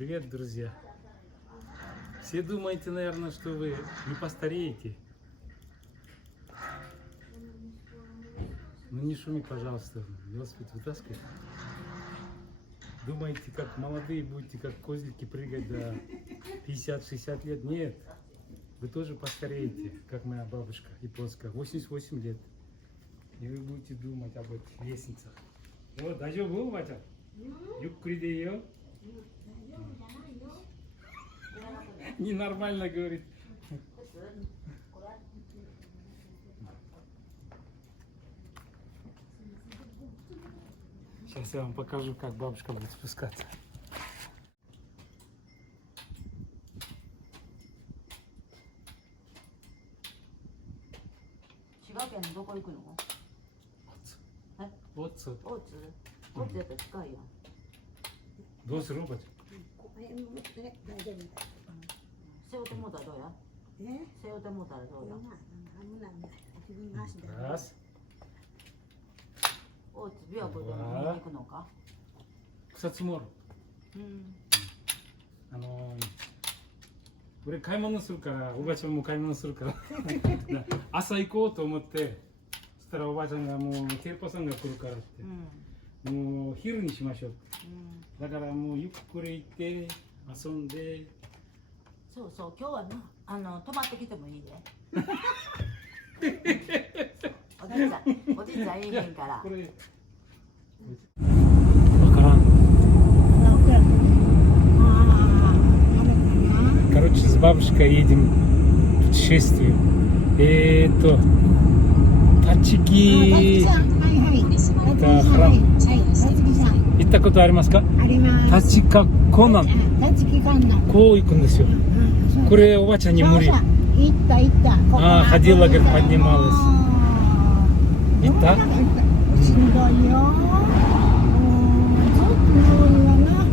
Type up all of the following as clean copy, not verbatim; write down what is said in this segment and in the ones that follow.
Привет, друзья! Все думаете, наверное, что вы не постареете. Ну не шуми, пожалуйста, велосипед вытаскивай. Думаете, как молодые будете, как козлики прыгать до 50-60 лет? Нет, вы тоже постареете, как моя бабушка японская, 88 лет. И вы будете думать об этих лестницах. Вот, даже был, Ватя? Юккури. Ненормально говорит. Сейчас я вам покажу, как бабушка будет спускаться. Отцу. это近いよ。 どうするおばち背負ってもうたらどうや？背負ってもうたらどうや？ゃん。Раз. 大津琵琶湖でも見に行くのか？草積もる。俺買い物するから、おばちゃんも買い物するから朝行こうと思って、そしたらおばちゃんがもうテルパさんが来るからって、もう昼にしましょうって、だからもうゆっくり行って遊んで。そうそう、今日はな、泊まってきてもいいでおじいちゃんいいへんから。わからん。Короче, с бабушкой едем в путешествие. Тачики. Это храм. 行ったことありますか？タチカコナン。こう行くんですよ。これおばちゃんに無理。ああ、ходила, говорит, поднималась. 行った？しんどいよ。ずっと無理やな。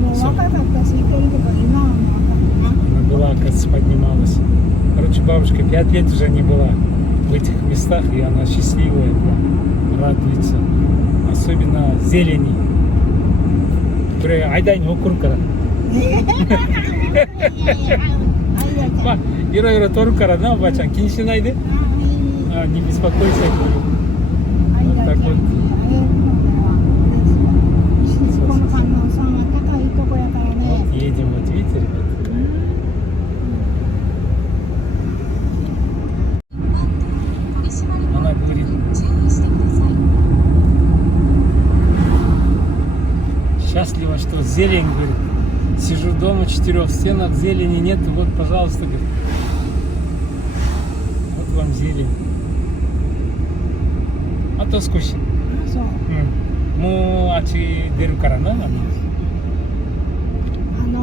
もう若かったし行けるけど今はもうОна была, оказывается, поднималась. Короче, бабушка 5 лет уже не была в этих местах, и она счастливая была, радуется. Особенно зелени. Которая айдань вокругから。まあ、いろいろ取るからな、おばあちゃん、気にしないで。あ、не беспокойся. Вот так вот. この観音さんは高いとこやからね。 Едем, вот видите, ребята? Она говорит, счастлива, что зелень, говорит. Сижу дома, 4 стенах, зелени нет, вот, пожалуйста, говорит. Вот вам зелень. А то скучно. そう。もうあっち出るからな。すごいな。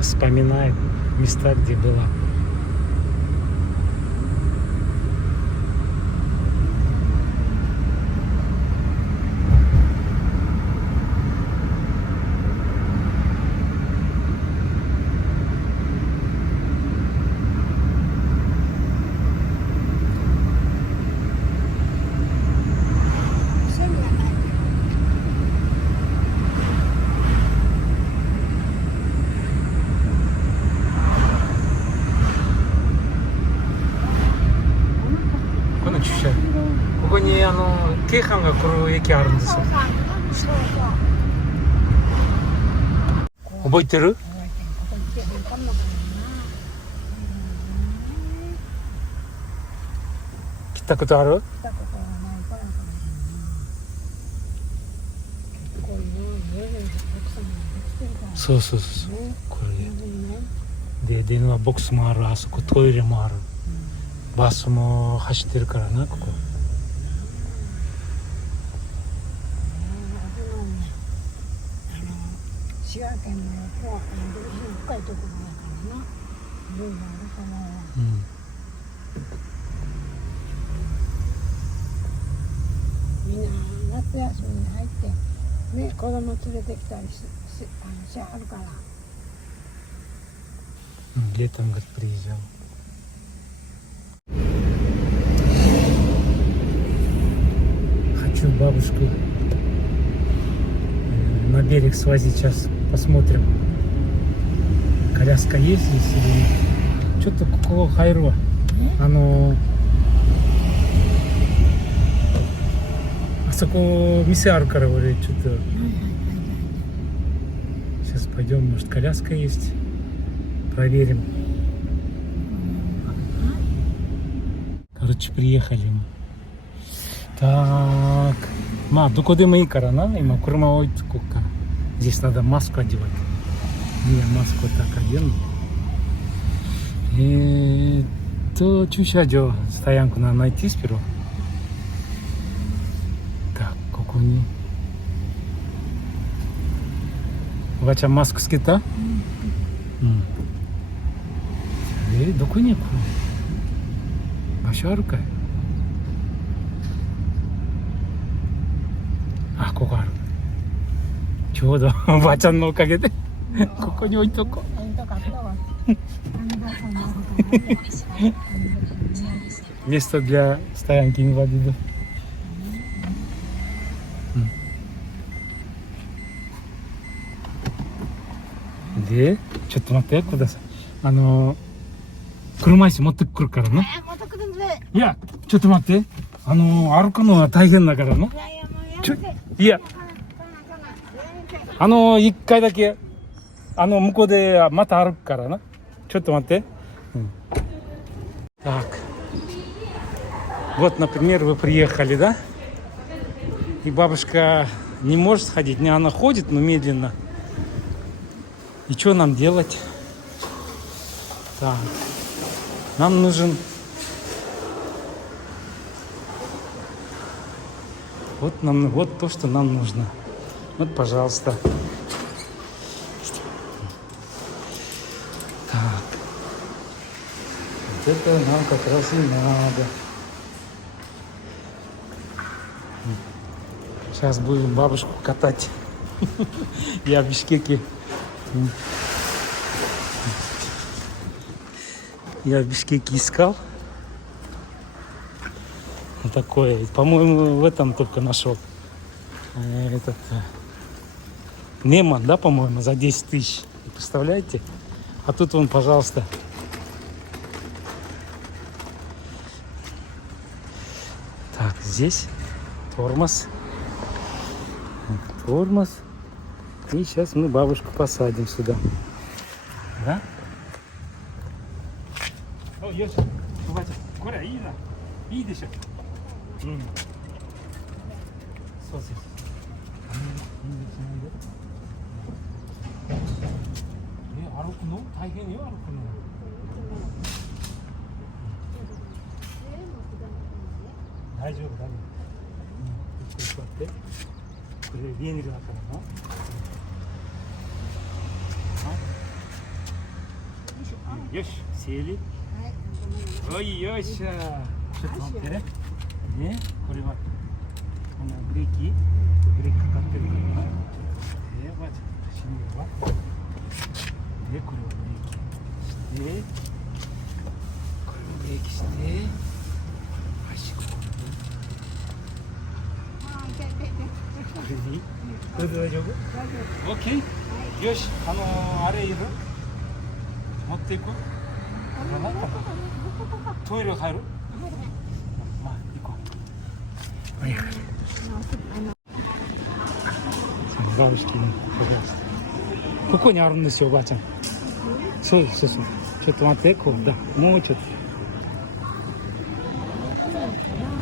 Вспоминает места, где была.ここに京阪が来る駅あるんですよ。覚えてる？来たことある？そうそうそう、これで電話ボックスもある、あそこトイレもある、バスも走ってるからな、ここ。滋賀県の深いところだからな。いろいろあると思うわ。みんな夏休みに入ってね、子供連れてきたりしはるから。Летом, говорит, приезжал. хочу бабушку на берег свозить. Сейчас посмотрим. Коляска есть здесь или нет. Что-то какого хайру. Оно... А соко миссиаркара говорит, что-то... Сейчас пойдем, может, коляска есть. Проверим. Короче, приехали мы. Так. Докуда мы икара, има курма ойтука. Здесь надо маску одевать. Я маску так одену. И то чучадо стоянку надо найти сперва. Так, кокони. Вача маску скита? Докони ку? Башару кай? А, ここある。ちょうどおばあちゃんのおかげでここに置いとこう。Место для стоянки инвалидов. Де? ちょっと待って、ください。車椅子持ってくるからね。いや、ちょっと待って。歩くのは大変だからね。いや、一回だけ、向こうでまた歩くからな。ちょっと待って。Так. Вот, например, вы приехали, да? И бабушка не может сходить. Не, она ходит, но медленно. И что нам делать? Так. Нам нужен... Вот то, что нам нужно. Вот, пожалуйста. Так. Вот это нам как раз и надо. Сейчас будем бабушку катать. Я в Бишкеке. Я в Бишкеке искал. Вот такое. По-моему, в этом только нашел. Этот Неман, да, по-моему, за 10 тысяч. Представляете? А тут вон, пожалуйста. Так, здесь тормоз. Тормоз. И сейчас мы бабушку посадим сюда. Да? О, есть. Коля, Ина. Видишь?そうです。歩くの大変よ、歩くの。大丈夫、大丈夫。ゆっくり座って。これビニールだからな。よし、сели。おい、よっしゃ。ちょっと待ってね。ね、これはブレーキかかってるからな。まず走るわ。で、これをブレーキして、これをブレーキして、足こここれでいい？これで大丈夫？オッケー？よし、あれいる？持っていく？トイレ入る？Поехали. Бабушки, пожалуйста. ここにあるんですよ、おばあちゃん。そうそうそう。ちょっと待って、こうだ。もうちょっと。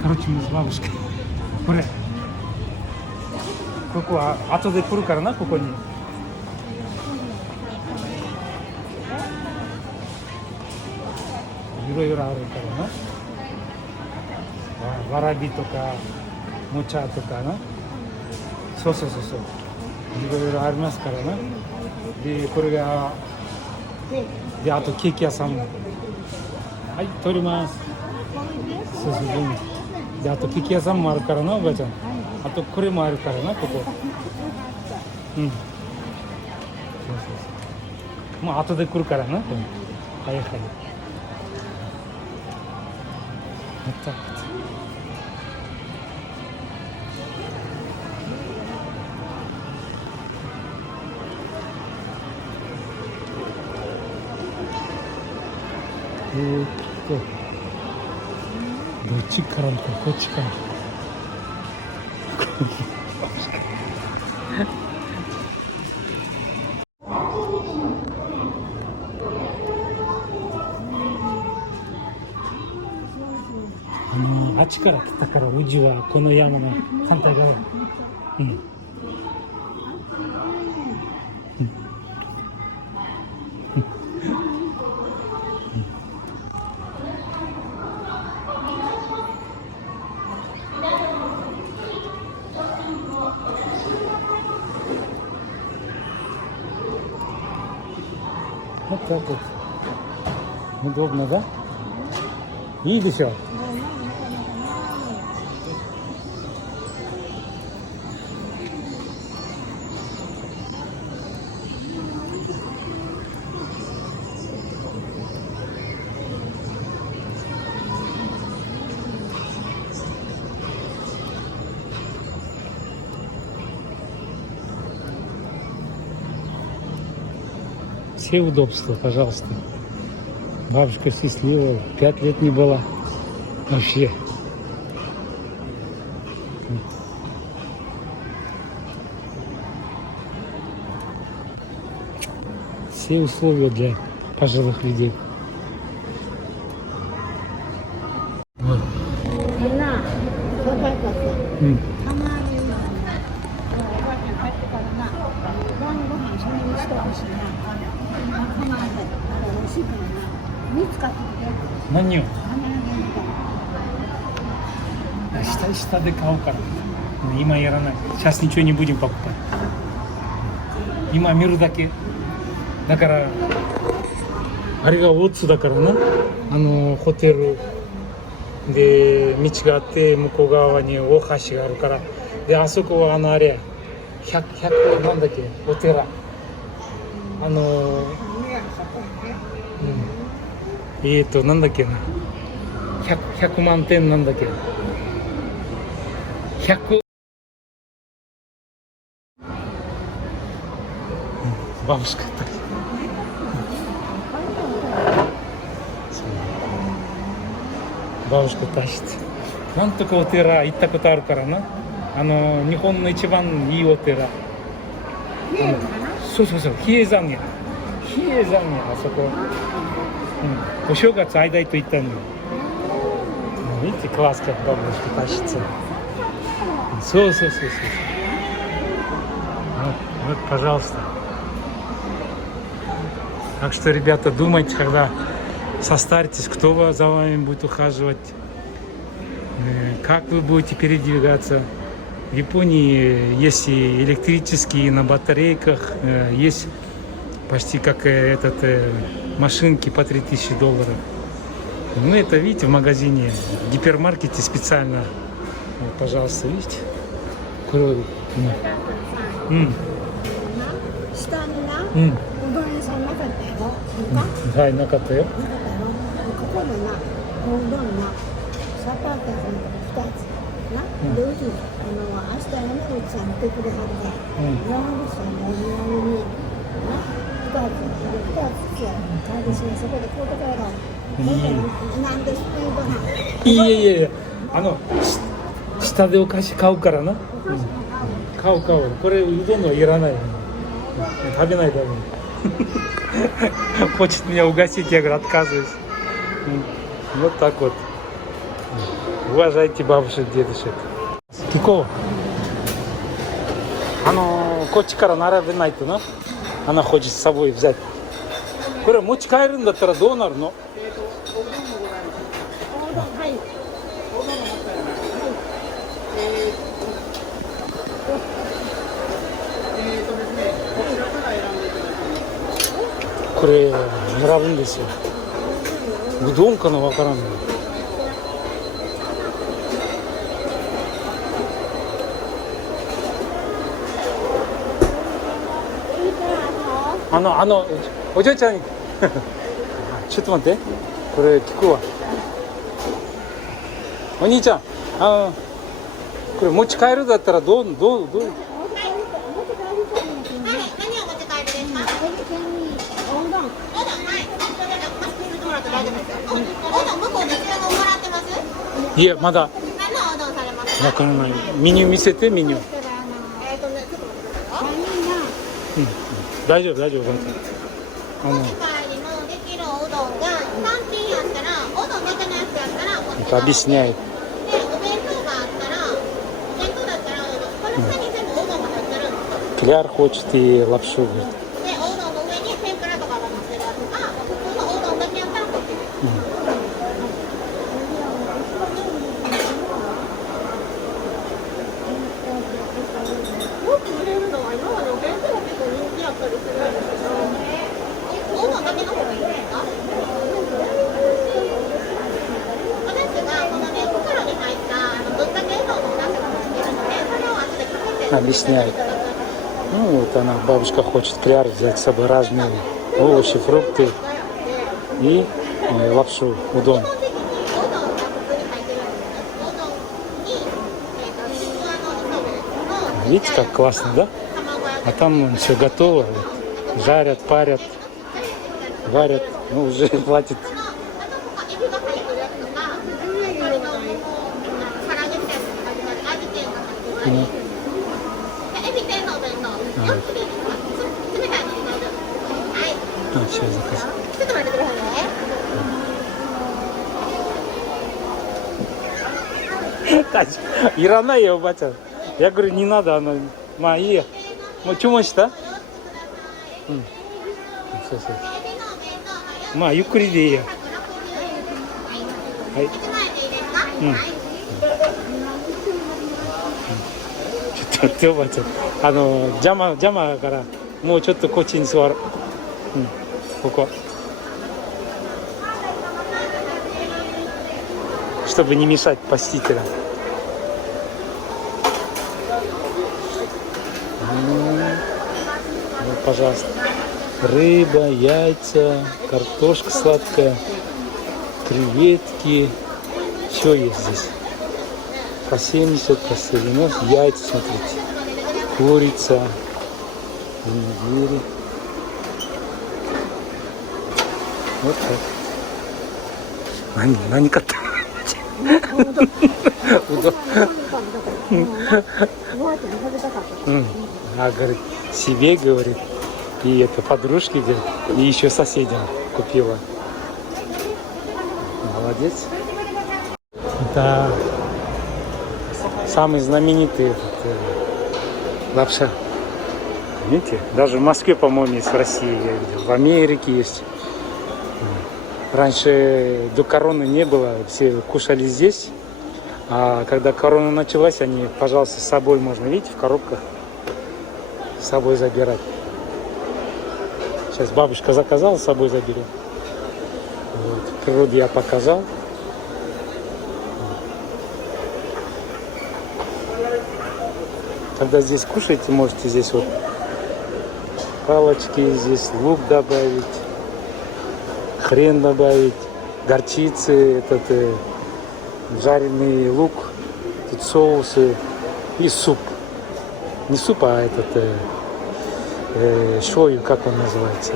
Короче, мы с бабушкой. これ。ここは後で来るからな、ここに。いろいろあるからな。わらびとかもちゃとかな。そうそうそうそう。いろいろありますからな。で、これがで、あとケーキ屋さんも。はい、取ります。そうそうそう。で、あとケーキ屋さんもあるからな、おばあちゃん。あとこれもあるからな、ここ。うん。そうそうそう。もう後で来るからな。はいはい。また。どっちからかこっちからあっちから来たから宇治はこの山の反対側。うん。Вот так вот. Удобно, да? Видишь? Все удобства, пожалуйста. Бабушка счастливая, 5 лет не была вообще. Все условия для пожилых людей. Вот. Наню.下で買おうから。今やらない。сейчас ничего не будем покупать. 今見るだけ。だからあれが大津だからな。ホテルで道があって向こう側に大橋があるから。であそこはあれ100なんだっけお寺。なんだっけな100万点なんだっけ100бабушка бабушка тащитなんとかお寺行ったことあるからな日本の一番いいお寺そう比叡山やあそこお正月間と行ったのよ。Видите, класс, как бабушка тащится. Вот, пожалуйста. Так что, ребята, думайте, когда состаритесь, кто за вами будет ухаживать, как вы будете передвигаться. В Японии есть и электрические, на батарейках, есть почти как машинки по $3000. Ну, это, видите, в магазине, в гипермаркете специально. Вот, пожалуйста, видите? Крови. Да, なかったよ。ここのな、うどんな、サパーカーさんとか2つ。な、で、うち、明日山口さん来てくれはって、山口さんのお庭に、な、2つや、帰りしな、そこでこうとかやろう。なんでスピードな。いや、下でお菓子買うからな。買う。これうどんはいらない。食べない。Хочет меня угостить, я говорю, отказываюсь. Вот так вот. Уважайте бабушек, дедушек. Кико. こっちから並べないとな。хочет с собой взять. これ持ち帰るんだったらどうなるの？これ並ぶんですよ。うどんかなわからんね。お嬢ちゃんにちょっと待って、これ聞くわ。お兄ちゃん、これ持ち帰るだったらどうらって大丈夫ですよ。おうどん向こうで注文もらってます？いや、まだ何のおうどんされますか？わからない。メニュー見せて、メニュー。ちょっと待ってください。うん、大丈夫、大丈夫。持ち帰りのできるおうどんが単品やったら、おうどんだけのやつやったらこっち側 Объясняет. で、お弁当があったら、お弁当だったらこの下に全部おうどんが入ってるんですよ。 Кляр хочет и лапшу. Говорит. で、おうどんの上に天ぷらとかが乗ってるやつが、普通のおうどんだけやったらこっちです。よく売れるのは今までお弁当が結構人気やったりするんですけど、おうどんだけの方がいいですか？おだしがこのね、袋に入ったぶっかけうどんのおだしが入ってるので、それを後でかけて Объясняет. Ну вот она, бабушка хочет кляр взять с собой разные овощи, фрукты и лапшу, удон. 基本的におうどんが普通に入ってるんですよ。おうどんに、ちくわの磯辺の Видите, как классно, да? 卵焼 А там все готово. Жарят, парят, варят. Ну, уже хватит. あとここエビが入ってるやつとか、鶏の唐揚げみたいなのが始まり、味天が入ってたり、エビ天のお弁当、4種類ですか？冷たいので大丈夫です。はい。 А, сейчас заказ. ちょっと待ってくださいね。 いらないよ、おばちゃん。Я говорю, не надо, она... ма, и... Ну, что можешь-то? そうそう。まあゆっくりでいいよ。はい。1万円でいいですか？うん。はい。ちょっと待っておばあちゃん。邪魔だからもうちょっとこっちに座る。うん。ここ。чтобы не мешать посетителям. Вот, пожалуйста. Рыба, яйца, картошка сладкая, креветки. Все есть здесь. По 70, по 190. Яйца, смотрите. Курица. Индири. Вот так. Нани кота. А говорит, себе, говорит, и это подружке, говорит, и еще соседям купила. Молодец. Это самый знаменитый лапша. Видите, даже в Москве, по-моему, есть, в России я видел, в Америке есть. Раньше до короны не было, все кушали здесь, а когда корона началась, они, пожалуйста, с собой можно, видите, в коробках с собой забирать. Сейчас бабушка заказала, с собой заберем. Вот. В природе я показал. Когда здесь кушаете, можете здесь вот палочки, здесь лук добавить. Хрен добавить, горчицы, жареный лук, тут соусы и суп. Не суп, а шою, как он называется,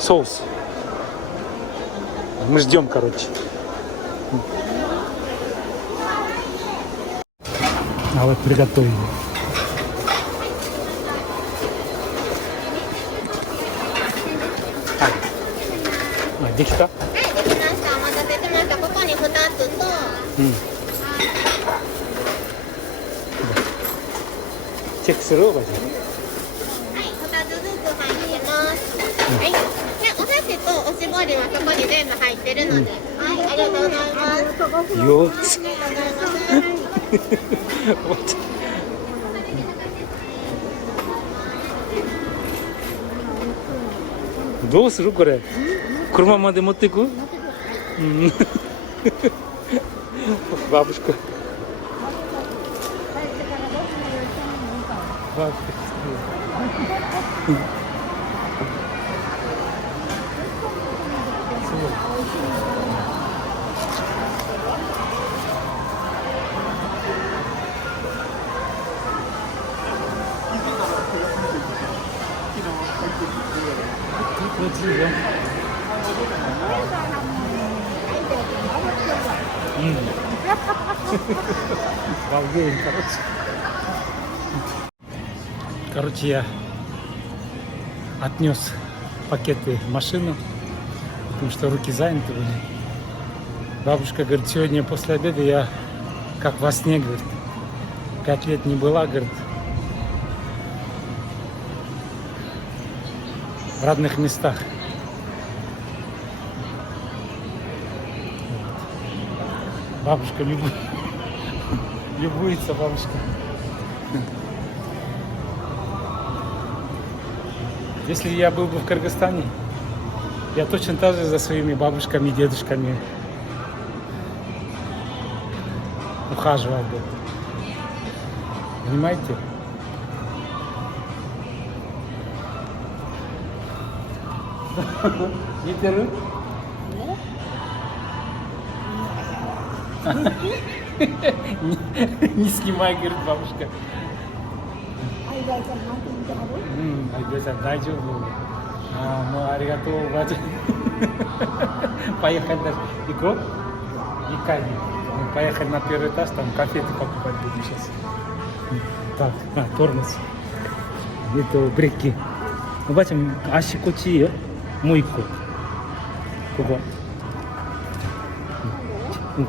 соус. Мы ждем, короче. А вот приготовили.できた？はい、できました。お待たせしました。ここに2つと、チェックするおばあちゃん。はい、2つずつ入ってます。はい。で、お箸とおしぼりはそこに全部入ってるので、はい、ありがとうございます。4つ。ありがとうございます。おばあちゃん。どうするこれ？車まで持っていく？Бабушка. Балдеем, короче, я отнес пакеты в машину, потому что руки заняты были. Бабушка говорит, сегодня после обеда я как во сне, говорит, 5 лет не была, говорит, в родных местах. Бабушка любуется, бабушка. Если я был бы в Кыргызстане, я точно так же за своими бабушками и дедушками ухаживал бы. Понимаете? Не теру? Не снимай, говорит бабушка. Айдайсан, дайджобу. Ну, аригато, бача. Поехали даже. Иго? Икаги. Мы поехали на первый этаж, там конфеты покупать будем сейчас. Так, тормоз. Это брейки. Ну, бачим, аши кочи, муйко. Кого? Ну,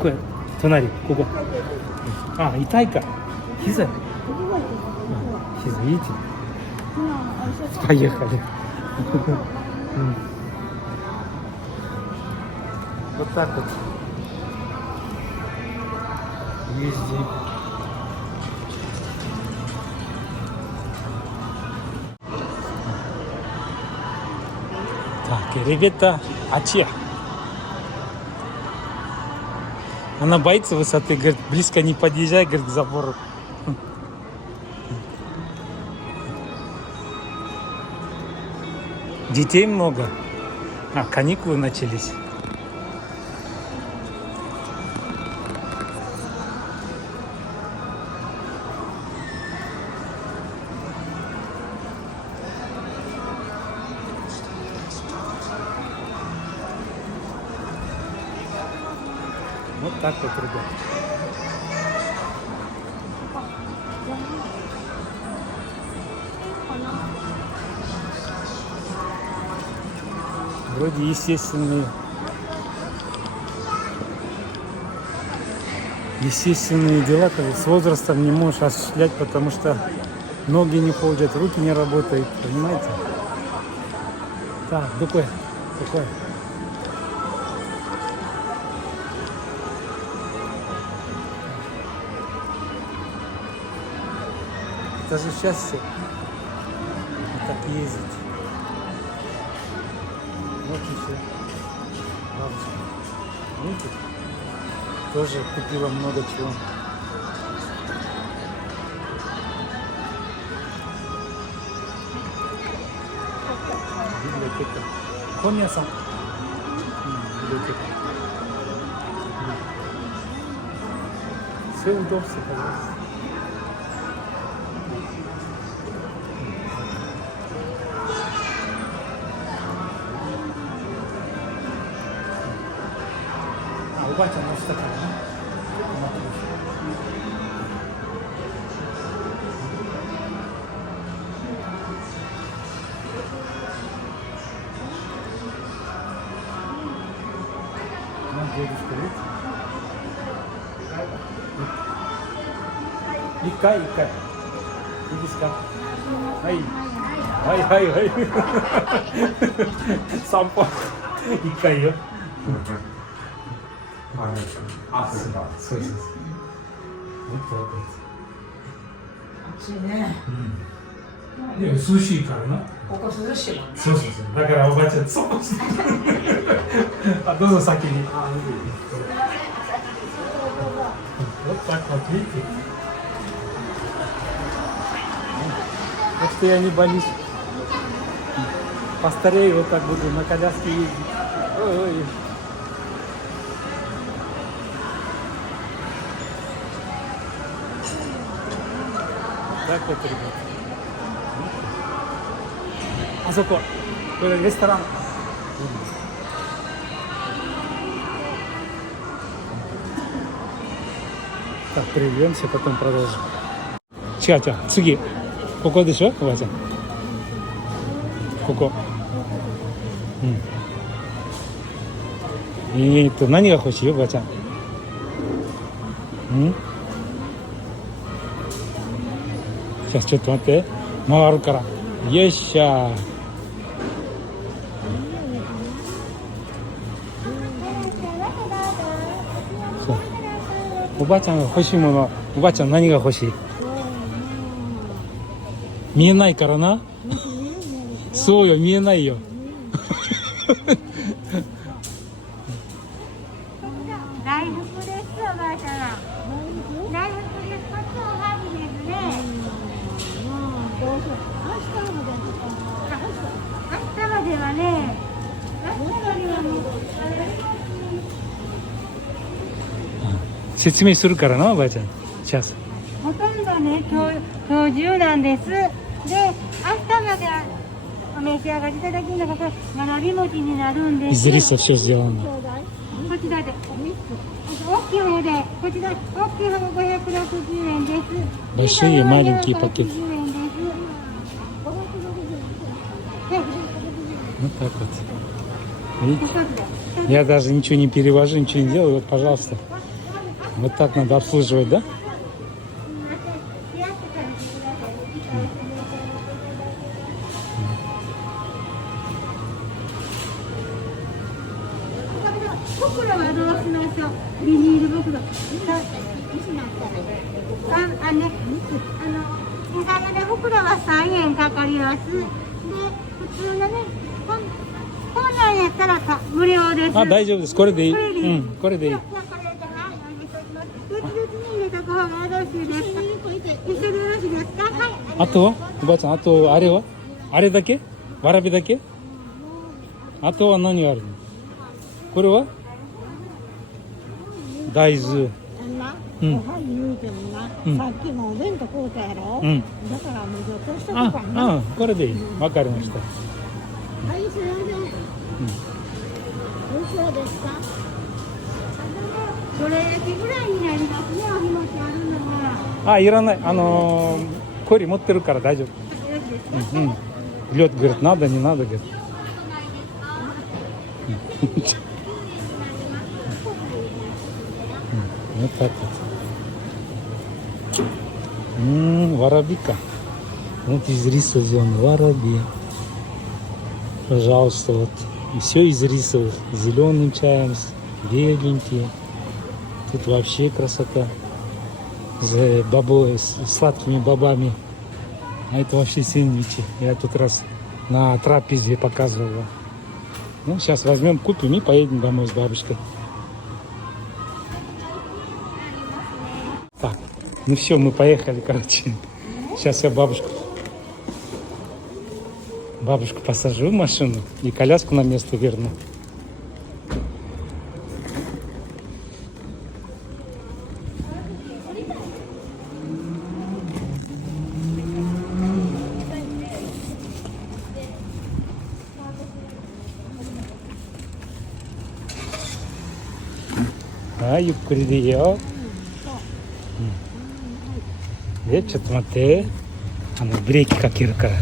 隣、ここ。あ、痛いか。膝。膝, видите? Поехали. Вот так вот. Ездим. Так, ребята, аче. Она боится высоты, говорит, близко не подъезжай, говорит, к забору. Детей много. Каникулы начались. Вот так вот, ребят. Вроде естественные дела, как с возрастом не можешь осуществлять, потому что ноги не ходят, руки не работают, понимаете? Так, дукой. Это же счастье, вот так ездить. Вот и все. Бабушка. Видите? Тоже купила много чего. Библиотека. Коньясан. Библиотека. Все удобства, пожалуйста. Батя на что-то, дедушка, видите? Икай. Видишь как? Ай. Сампо. Икай.そう。もっと分かる。暑いね。でも涼しいからな。ここ涼しいもんね。そう。だからおばあちゃんそうして。あ、どうぞ先に。Вот так вот, видите? Так что я не боюсь. Постарею, вот так буду на коляске ездить. Ой. Так вот, ребят. Аそこ、これレストラン。Так, прервемся, потом продолжим. Ча,次。ここでしょ、おばあちゃん。ここ。うん。何が欲しいよ、おばあちゃん。じゃあちょっと待って。回るから。よっしゃー。そう。おばあちゃんが欲しいもの、おばあちゃん何が欲しい？見えないからな。そうよ、見えないよ。大福です、おばあちゃん。大福です。こっちおはぎですね。どうしよう。明日まではね。説明するからな、おばあちゃん。チャンス。ほとんどね、今日中なんです。で、明日までお召し上がりいただきながら、わらび餅になるんです。いずれそしてじゃあ。こちらで、大きい方で、こちら、大きい方が560円です。Большие и маленькие пакеты. Вот так вот. Видите? Я даже ничего не перевожу, ничего не делаю. Вот, пожалуйста. Вот так надо обслуживать, да? А, 大丈夫です。これでいい。これでいい。あとはおばあちゃん、あとあれはあれだけわらびだけあとは何があるのこれは大豆。おはぎ言うてもな、さっきのお弁当買うたやろ。だからもうちょっとしとこうかな。これでいい。わかりました。はい、それで。おいしそうですか？それ焼きぐらいになりますね、お日持ちあるのは。いらない。コリ持ってるから大丈夫。Лед, говорит, надо, не надо, говорит. Вот так вот. Воробика. Вот из риса сделано. Воробей. Пожалуйста, вот. И все из рисовых. Зеленым чаем, беленькие. Тут вообще красота. С бобой, с сладкими бобами. А это вообще сэндвичи. Я тут раз на трапезе показывала. Ну, сейчас возьмем, купим и поедем домой с бабушкой. Так, ну все, мы поехали, короче. Сейчас я бабушку посажу в машину и коляску на место верну.ゆっくりでいいよ。で、ちょっと待って。ブレーキかけるから。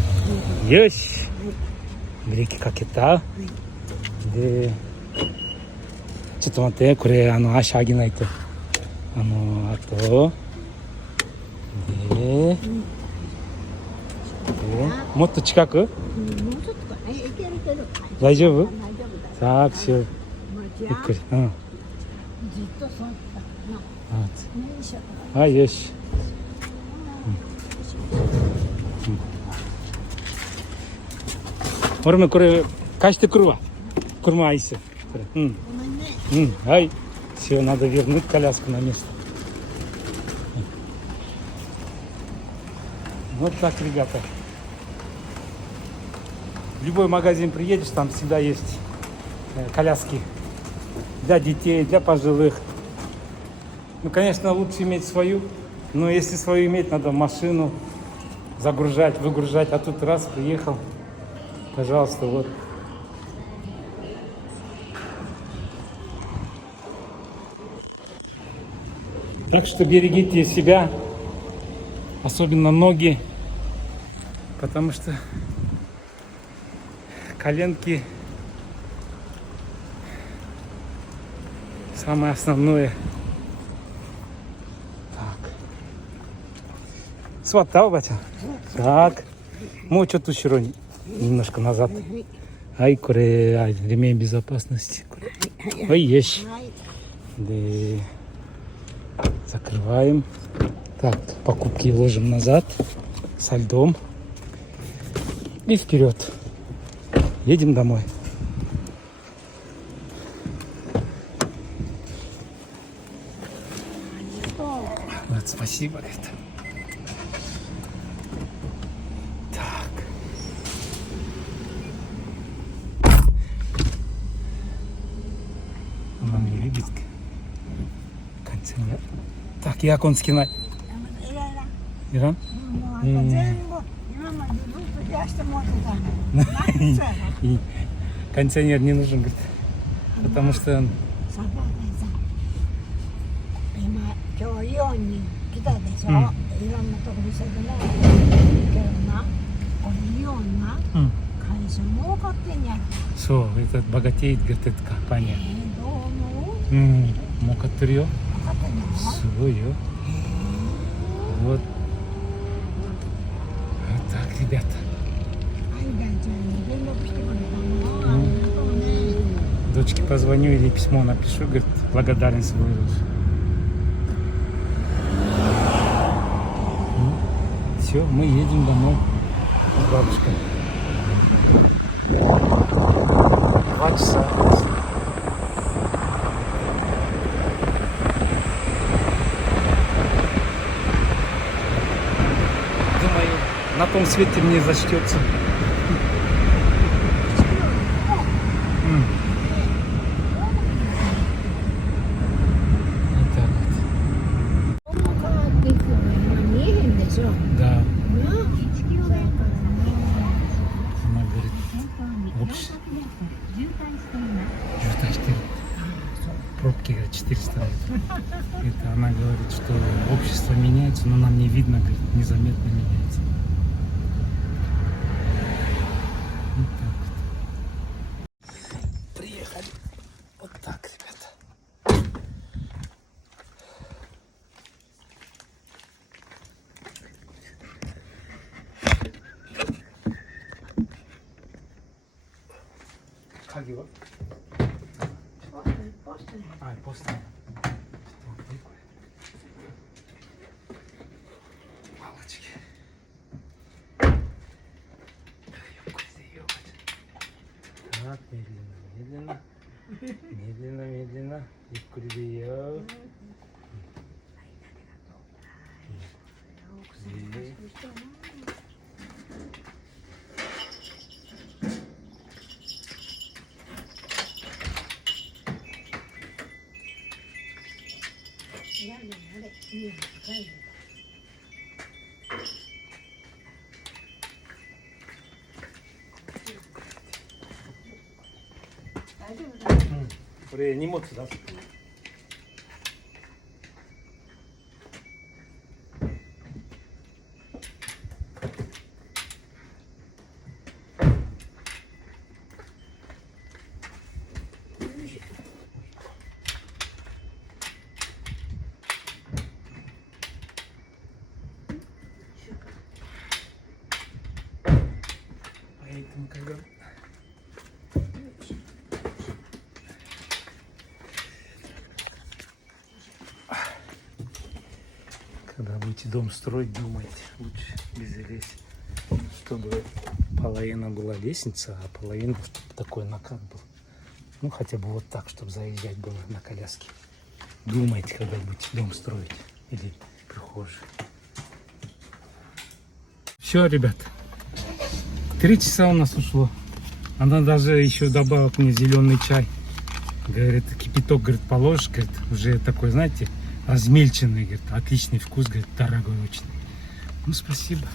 よし。ブレーキかけた。で、ちょっと待って。これ、足上げないと。あと。で、もっと近く？大丈夫？さあ、ゆっくり。はい、よし。俺もこれ貸してくるわ。車アイス。はい。Все, надо вернуть коляску на место. Вот так, ребята. В любой магазин приедешь, там всегда есть коляски для детей, для пожилых. Ну, конечно, лучше иметь свою, но если свою иметь, надо машину загружать, выгружать. А тут раз приехал, пожалуйста, вот. Так что берегите себя, особенно ноги, потому что коленки самое основное. Так. Сватал, батя. Так. Мы что-то еще немножко назад. Ай, куре, ай, ремень безопасности. Ой, есть. Да. Закрываем. Так, покупки ложим назад со льдом. И вперед. Едем домой. Вот, спасибо. Это. Так. Она не любит кондиционер. Так, як он скинать? Иран? 全部今までずっと冷やしてもらってたの。なんでИ кондиционер не нужен, говорит, потому что он... サバでさ、今日イオンに来たでしょ。いろんなとこ見せてもらってけどな、これイオンな、会社儲かってんやろ。 Все, этот богатеет, говорит, эта компания. どう思う？儲かってるよ。儲かってんの？すごいよ。Вот. Вот так, ребята. アイダちゃんに連絡してくれたの。ありがとうね。 Дочке позвоню или письмо напишу, говорит, благодарность выражу. Все, мы едем домой с бабушкой. 2 часа. Думаю, на том свете мне зачтется. Вот так вот. 変わっていくの今見えへんでしょ。 Да, なあ。そうやからね。 она говорит, общество. Пробки, говорит, 400 метров. Это она говорит, что общество меняется, но нам не видно, говорит, незаметно меняется. Вот так вот. Приехали. Вот так, ребята. Как его? А, после. Палочки. Так, медленно, медленно. Медленно, медленно. И курдеё. 그래, 니모트 다. Поэтому когда будете дом строить, думайте, лучше без лестницы, чтобы половина была лестница, а половина чтобы такой накат был. Ну хотя бы вот так, чтобы заезжать было на коляске. Думайте, когда будете дом строить или прихожую. Все, ребят, 3 часа у нас ушло. Она даже еще добавила мне зеленый чай. Говорит, кипяток, говорит, положишь, говорит, уже такой, знаете, размельченный, говорит, отличный вкус, говорит, дорогой очень. Ну, спасибо.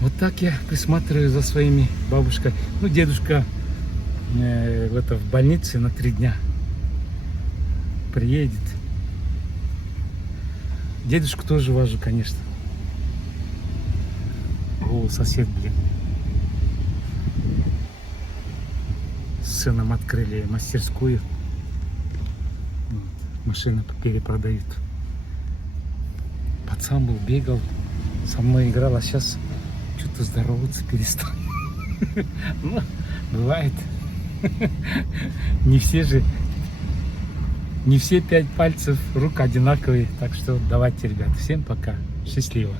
Вот так я присматриваю за своими бабушкой. Ну, дедушка в больнице на 3 дня. Приедет. Дедушку тоже вожу, конечно. О, сосед, блин. С сыном открыли мастерскую. Вот. Машины перепродают. Пацан был, бегал, со мной играл, а сейчас что-то здороваться перестал. Ну, бывает. Не все 5 пальцев рук одинаковые. Так что давайте, ребят, всем пока. Счастливо.